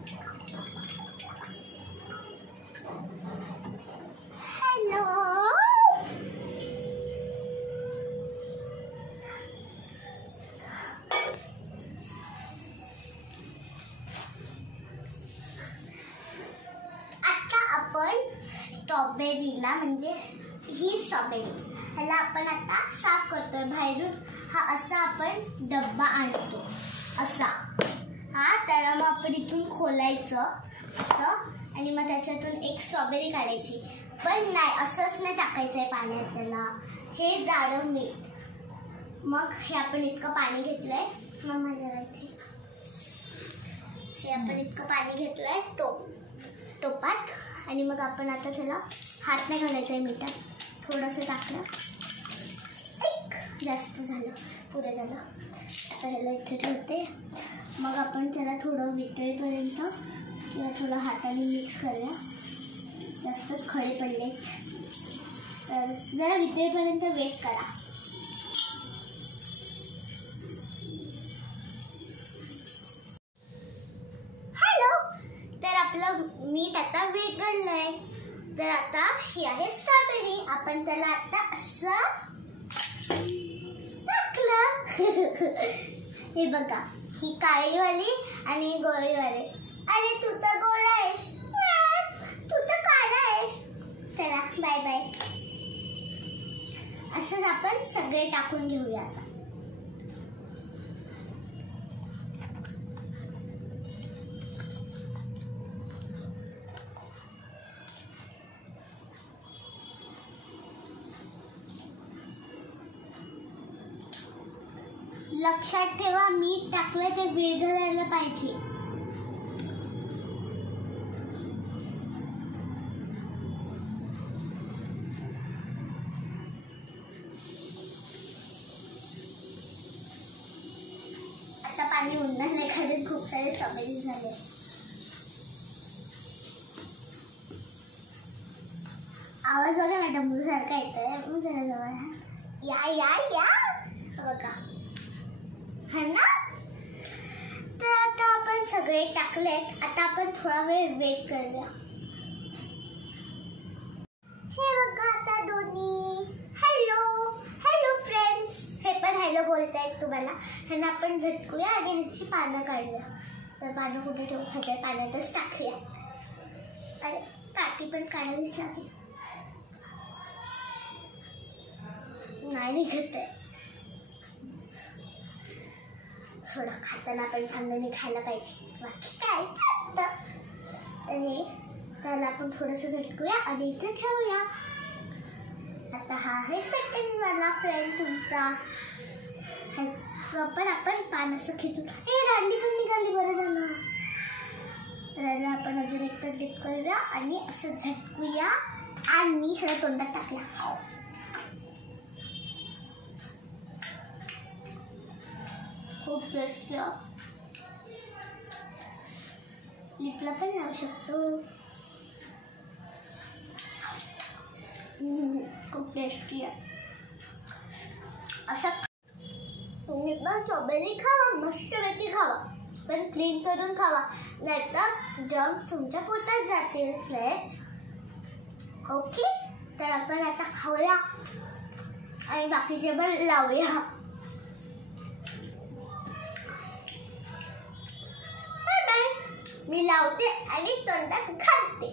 Hello, आता आपण स्ट्रॉबेरीला म्हणजे ही स्ट्रॉबेरी ह्याला आपण आता साफ करतोय बाहेरून. हा असा आपण डब्बा आणतो असा. हा त्याला मग आपण इथून खोलायचं असं आणि मग त्याच्यातून एक स्ट्रॉबेरी काढायची. पण नाही असंच नाही टाकायचं आहे पाण्यात त्याला, हे जाडं मीठ. मग हे आपण इतकं पाणी घेतलंय मम्मा जरा इथे, हे आपण इतकं पाणी घेतलंय टोपात आणि मग आपण आता त्याला हात नाही घालायचं आहे मिठात. थोडंसं टाकलं, जास्त झालं, पुरं झालं. आता ह्याला इथे ठेवते. मग आपण त्याला थोडं वितळेपर्यंत किंवा थोडं हाताने मिक्स करूया. जास्तच खडे पडले तर जरा वितळेपर्यंत वेट करा. हॅलो, तर आपलं मीठ आता वितळलंय. तर आता ही आहे स्ट्रॉबेरी. आपण त्याला आता असं टाकलं. हे बघा, ही काळीवाली आणि गोळीवाली. अरे तू तर गोळा आहेस, तू तर काळा आहेस. चला बाय बाय. असंच आपण सगळे टाकून घेऊया आता. लक्षात ठेवा, मीठ टाकलं ते विरघळायला पाहिजे. आता पाणी उडणार नाही कारण खूप सारे स्ट्रॉबेरी झाले. आवाज बघा मॅडम मुलासारखा येतोय. जरा जवळ या या या बघा, है ना. तर आता आपण सगळे टाकलेत. आता आपण थोडा वेळ वेट करूया. हे बघा आता दोन्ही हॅलो हॅलो फ्रेंड्स, हे पण हॅलो बोलतायत तुम्हाला. ह्यांना आपण झटकूया आणि ह्याची पानं काढूया. तर पानं कुठे ठेवू? ह्याच्या पाण्यातच टाकूया. अरे काठी पण काढावीच लागेल, नाही निघत आहे. थोडं खाताना आपण चांगलं खायला पाहिजे, बाकी काय चालतं. तर हे त्याला आपण थोडंसं झटकूया आणि इथे ठेवूया. आता हा आहे सेकंड वाला फ्रेंड तुमचा. ह्याचं पण आपण पान असं खेचून, हे दांडी पण निघाली, बरं झालं. तर याला आपण अजून एक तर डिप करूया आणि असं झटकूया आणि ह्याला तोंडात टाकूया. खूप टेस्टी. लिपला पण लावू शकतो. खूप टेस्टी आहे. असं तुम्ही पण स्ट्रॉबेरी खावा, मस्तपैकी खावा, पण क्लीन करून खावा, नाहीतर जर्म्स तुमच्या पोटात जातील फ्रेंड्स. ओके, तर आपण आता खाऊया आणि बाकीचे पण लावूया. मी लावते आणि तोंडात घालते.